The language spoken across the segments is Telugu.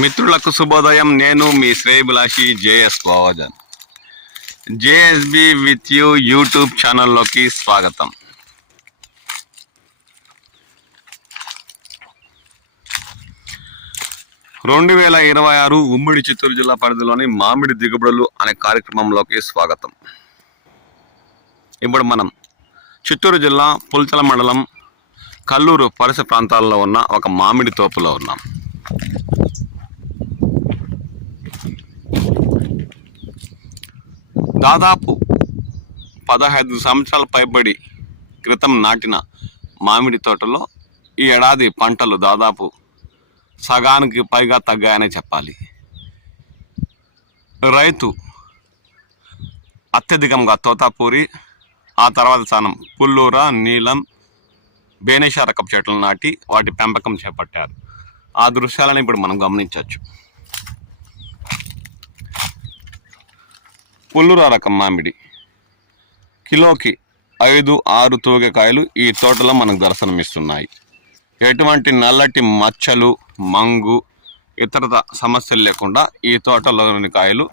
మిత్రులకు శుభోదయం. నేను మీ శ్రేయభిలాషి JS Bavajan. JSB with you YouTube ఛానల్లోకి స్వాగతం. రెండు 2026 ఉమ్మడి చిత్తూరు జిల్లా పరిధిలోని మామిడి దిగుబడులు అనే కార్యక్రమంలోకి స్వాగతం. ఇప్పుడు మనం చిత్తూరు జిల్లా పుల్చల మండలం కల్లూరు పరిసర ప్రాంతాల్లో ఉన్న ఒక మామిడి తోపులో ఉన్నాం. దాదాపు 15 సంవత్సరాల పైబడి క్రితం నాటిన మామిడి తోటలో ఈ ఏడాది పంటలు దాదాపు సగానికి పైగా తగ్గాయనే చెప్పాలి. రైతు అత్యధికంగా తోతాపూరి, ఆ తర్వాత స్థానం పుల్లూర, నీలం, బేనేషా రకపు చెట్లు నాటి వాటి పెంపకం చేపట్టారు. ఆ దృశ్యాలను ఇప్పుడు మనం గమనించవచ్చు. పుల్లూర రకం మామిడి కిలోకి 5-6 తూగకాయలు ఈ తోటలో మనకు దర్శనమిస్తున్నాయి. ఎటువంటి నల్లటి మచ్చలు, మంగు, ఇతర సమస్యలు లేకుండా ఈ తోటలోని కాయలు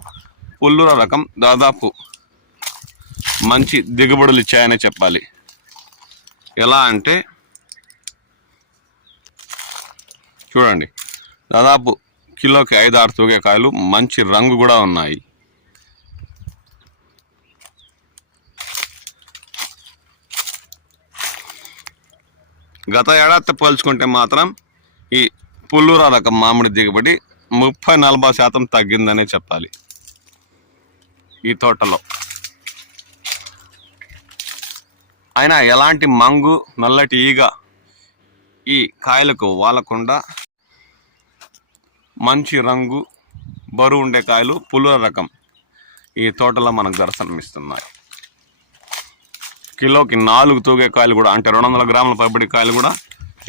పుల్లూర రకం దాదాపు మంచి దిగుబడులు ఇచ్చాయనే చెప్పాలి. ఎలా అంటే చూడండి, దాదాపు కిలోకి 5-6 తూగకాయలు, మంచి రంగు కూడా ఉన్నాయి. గత ఏడాదితో పోల్చుకుంటే మాత్రం ఈ పుల్లూర రకం మామిడి దిగుబడి 30-40% తగ్గిందనే చెప్పాలి. ఈ తోటలో అయినా ఎలాంటి మంగు, నల్లటి ఈగ ఈ కాయలకు వాలకుండా మంచి రంగు, బరువు ఉండే కాయలు పుల్లూర రకం ఈ తోటలో మనకు దర్శనమిస్తున్నాయి. కిలోకి 4 తూగే కాయలు కూడా, అంటే 200 గ్రాముల పైబడి కాయలు కూడా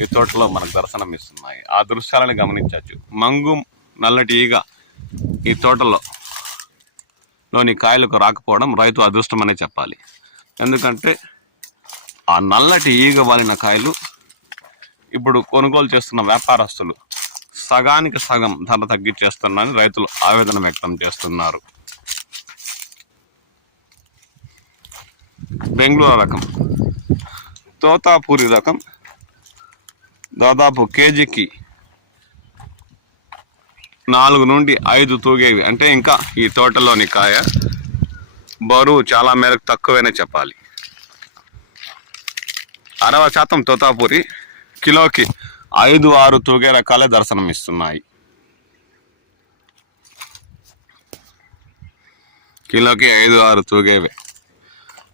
ఈ తోటలో మనకు దర్శనమిస్తున్నాయి. ఆ దృశ్యాలను గమనించవచ్చు. మంగు, నల్లటి ఈగ ఈ తోటలోని కాయలకు రాకపోవడం రైతు అదృష్టం అనే చెప్పాలి. ఎందుకంటే ఆ నల్లటి ఈగ వాలిన కాయలు ఇప్పుడు కొనుగోలు చేస్తున్న వ్యాపారస్తులు సగానికి సగం ధర తగ్గించేస్తున్నారని రైతులు ఆవేదన వ్యక్తం చేస్తున్నారు. బెంగళూరు రకం తోతాపూరి రకం దాదాపు కేజీకి 4 నుండి 5 తూగేవి. అంటే ఇంకా ఈ తోటలోని కాయ బరువు చాలా మేరకు తక్కువనే చెప్పాలి. 60% తోతాపూరి కిలోకి 5-6 తూగే రకాలే దర్శనమిస్తున్నాయి. కిలోకి 5-6 తూగేవే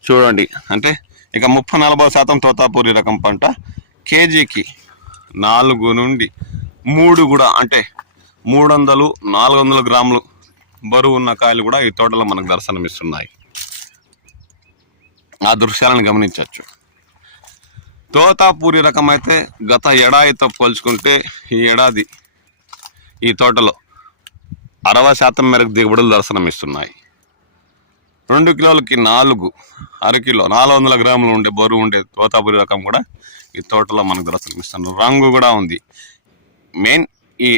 చూడండి. అంటే ఇక 30-40% తోతాపూరి రకం పంట కేజీకి 4 నుండి 3 కూడా, అంటే 300-400 గ్రాములు బరువు ఉన్న కాయలు కూడా ఈ తోటలో మనకు దర్శనమిస్తున్నాయి. ఆ దృశ్యాలను గమనించవచ్చు. తోతాపూరి రకం అయితే గత ఏడాదితో పోల్చుకుంటే ఈ ఏడాది ఈ తోటలో 60% మేరకు దిగుబడులు దర్శనమిస్తున్నాయి. 2 కిలోలకి 4 అరకిలో 400 గ్రాములు ఉండే బరువు ఉండే తోతాపూరి రకం కూడా ఈ తోటలో మనకు దర్శనమిస్తుంది. రంగు కూడా ఉంది. మెయిన్ ఈ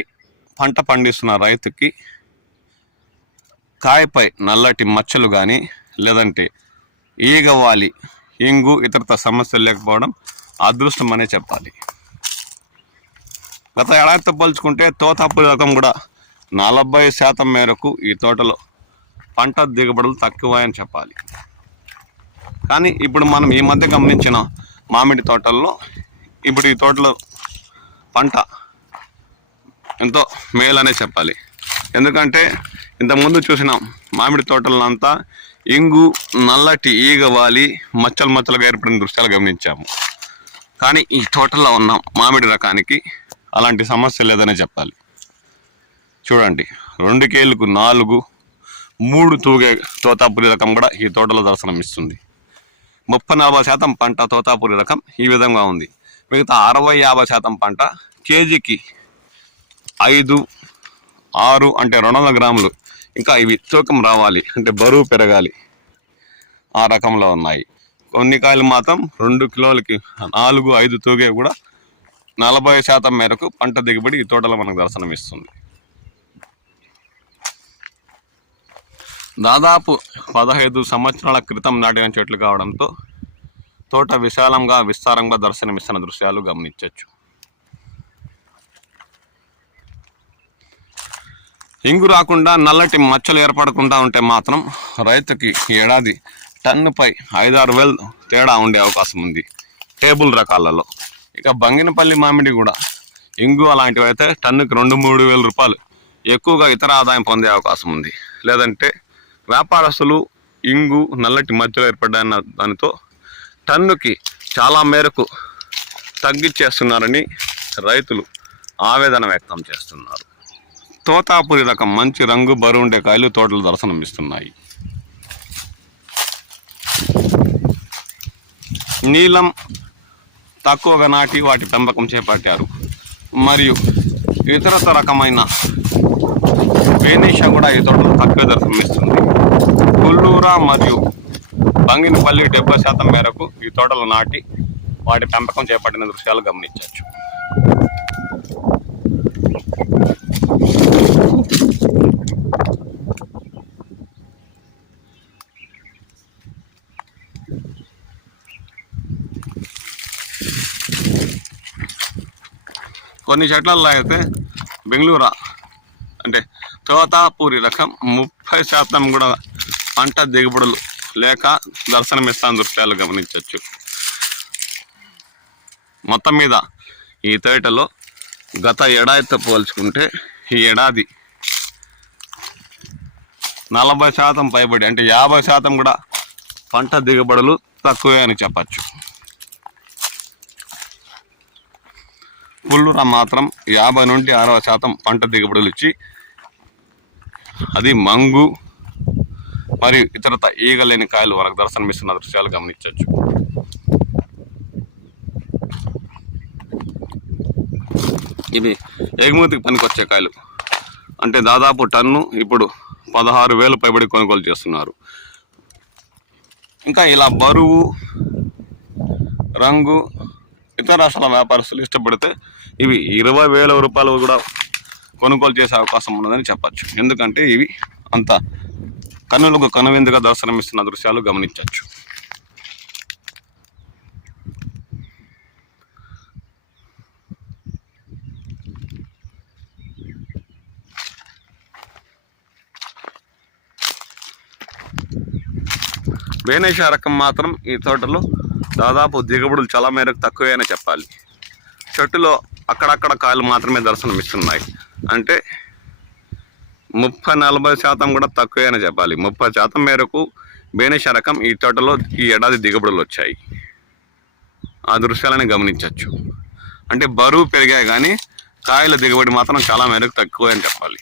పంట పండిస్తున్న రైతుకి కాయపై నల్లటి మచ్చలు కానీ, లేదంటే ఈగవాలి, ఇంగు, ఇతరత సమస్యలు లేకపోవడం అదృష్టం అనే చెప్పాలి. గత ఏడాదితో పోల్చుకుంటే తోతాపూరి రకం కూడా 40% మేరకు ఈ తోటలో పంట దిగుబడులు తక్కువ అని చెప్పాలి. కానీ ఇప్పుడు మనం ఈ మధ్య గమనించిన మామిడి తోటల్లో ఇప్పుడు ఈ తోటలో పంట ఎంతో మేలనే చెప్పాలి. ఎందుకంటే ఇంతకుముందు చూసిన మామిడి తోటలంతా ఇంగు, నల్లటి ఈగ వాలి మచ్చలుగా ఏర్పడిన దృశ్యాలు గమనించాము. కానీ ఈ తోటలో ఉన్న మామిడి రకానికి అలాంటి సమస్య లేదనే చెప్పాలి. చూడండి, 2 కేళ్ళకు 4, 3 తూగే తోతాపూరి రకం కూడా ఈ తోటలో దర్శనమిస్తుంది. 30-40% పంట తోతాపూరి రకం ఈ విధంగా ఉంది. మిగతా 60-50% పంట కేజీకి 5-6, అంటే 200 గ్రాములు. ఇంకా ఇవి తూకం రావాలి, అంటే బరువు పెరగాలి, ఆ రకంలో ఉన్నాయి. కొన్ని కాయలు మాత్రం 2 కిలోలకి 4-5 తూగే కూడా 40% మేరకు పంట దిగుబడి ఈ తోటలో మనకు దర్శనమిస్తుంది. దాదాపు 15 సంవత్సరాల క్రితం నాటిన చెట్లు కావడంతో తోట విశాలంగా విస్తారంగా దర్శనమిస్తున్న దృశ్యాలు గమనించవచ్చు. ఇంగు రాకుండా నల్లటి మచ్చలు ఏర్పడకుండా ఉంటే మాత్రం రైతుకి ఏడాది టన్నుపై 5-6 వేలు తేడా ఉండే అవకాశం ఉంది టేబుల్ రకాలలో. ఇక బంగినపల్లి మామిడి కూడా ఇంగు అలాంటివి అయితే టన్నుకి 2-3 వేల రూపాయలు ఎక్కువగా ఇతర ఆదాయం పొందే అవకాశం ఉంది. లేదంటే వ్యాపారస్తులు ఇంగు నల్లటి మచ్చలు ఏర్పడిన దానితో టన్నుకి చాలా మేరకు తగ్గించేస్తున్నారని రైతులు ఆవేదన వ్యక్తం చేస్తున్నారు. తోతాపురి రకం మంచి రంగు బరువు ఉండే కాయలు తోటలు దర్శనమిస్తున్నాయి. నీలం తక్కువగా నాటి వాటి పెంపకం చేపట్టారు. మరియు ఇతరత రకమైన వేనిషా కూడా ఈ తోటలో తక్కువ దర్శనమిస్తుంది. కుల్లూరా మరియు బంగినపల్లి 70% మేరకు ఈ తోటలు నాటి వాటి పెంపకం చేపట్టిన దృశ్యాలు గమనించవచ్చు. కొన్ని చెట్లలో అయితే బెంగళూరా అంటే తోతాపూరి రకం 30% కూడా పంట దిగుబడులు లేక దర్శనమిస్తాను దృశ్యాలు గమనించవచ్చు. మొత్తం మీద ఈ తోటలో గత ఏడాదితో పోల్చుకుంటే ఈ ఏడాది 40% పైబడి అంటే 50% కూడా పంట దిగుబడులు తక్కువే అని చెప్పచ్చు. పుల్లూరా మాత్రం 50-60% పంట దిగుబడులు ఇచ్చి అది మంగు మరియు ఇతరత ఈగలేని కాయలు మనకు దర్శనమిస్తున్న దృశ్యాలు గమనించవచ్చు. ఇవి ఎగుమతికి పనికొచ్చే కాయలు అంటే దాదాపు టన్ను ఇప్పుడు 16,000 పైబడి కొనుగోలు చేస్తున్నారు. ఇంకా ఇలా బరువు రంగు ఇతర రాష్ట్రాల వ్యాపారస్తులు ఇష్టపడితే ఇవి 20,000 రూపాయలు కూడా కొనుగోలు చేసే అవకాశం ఉన్నదని చెప్పచ్చు. ఎందుకంటే ఇవి అంత కన్నులకు కనువిందుగా దర్శనమిస్తున్న దృశ్యాలు గమనించవచ్చు. వేనేషా రకం మాత్రం ఈ తోటలో దాదాపు దిగుబడులు చాలా మేరకు తక్కువే అని చెప్పాలి. చెట్టులో అక్కడక్కడ కాయలు మాత్రమే దర్శనమిస్తున్నాయి. అంటే 30-40% కూడా తక్కువే అని చెప్పాలి. 30% మేరకు వేనేషా రకం ఈ తోటలో ఈ ఏడాది దిగుబడులు వచ్చాయి. ఆ దృశ్యాలని గమనించవచ్చు. అంటే బరువు పెరిగాయి కానీ కాయల దిగుబడి మాత్రం చాలా మేరకు తక్కువే అని చెప్పాలి.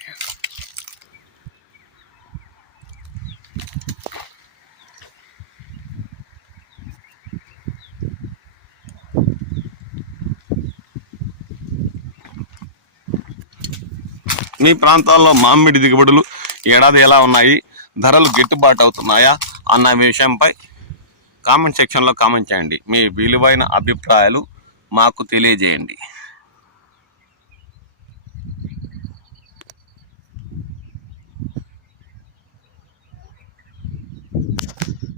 మీ ప్రాంతాల్లో మామిడి దిగుబడులు ఏడాది ఎలా ఉన్నాయి, ధరలు గిట్టుబాటు అవుతున్నాయా అన్న విషయంపై కామెంట్ సెక్షన్లో కామెంట్ చేయండి. మీ విలువైన అభిప్రాయాలు మాకు తెలియజేయండి.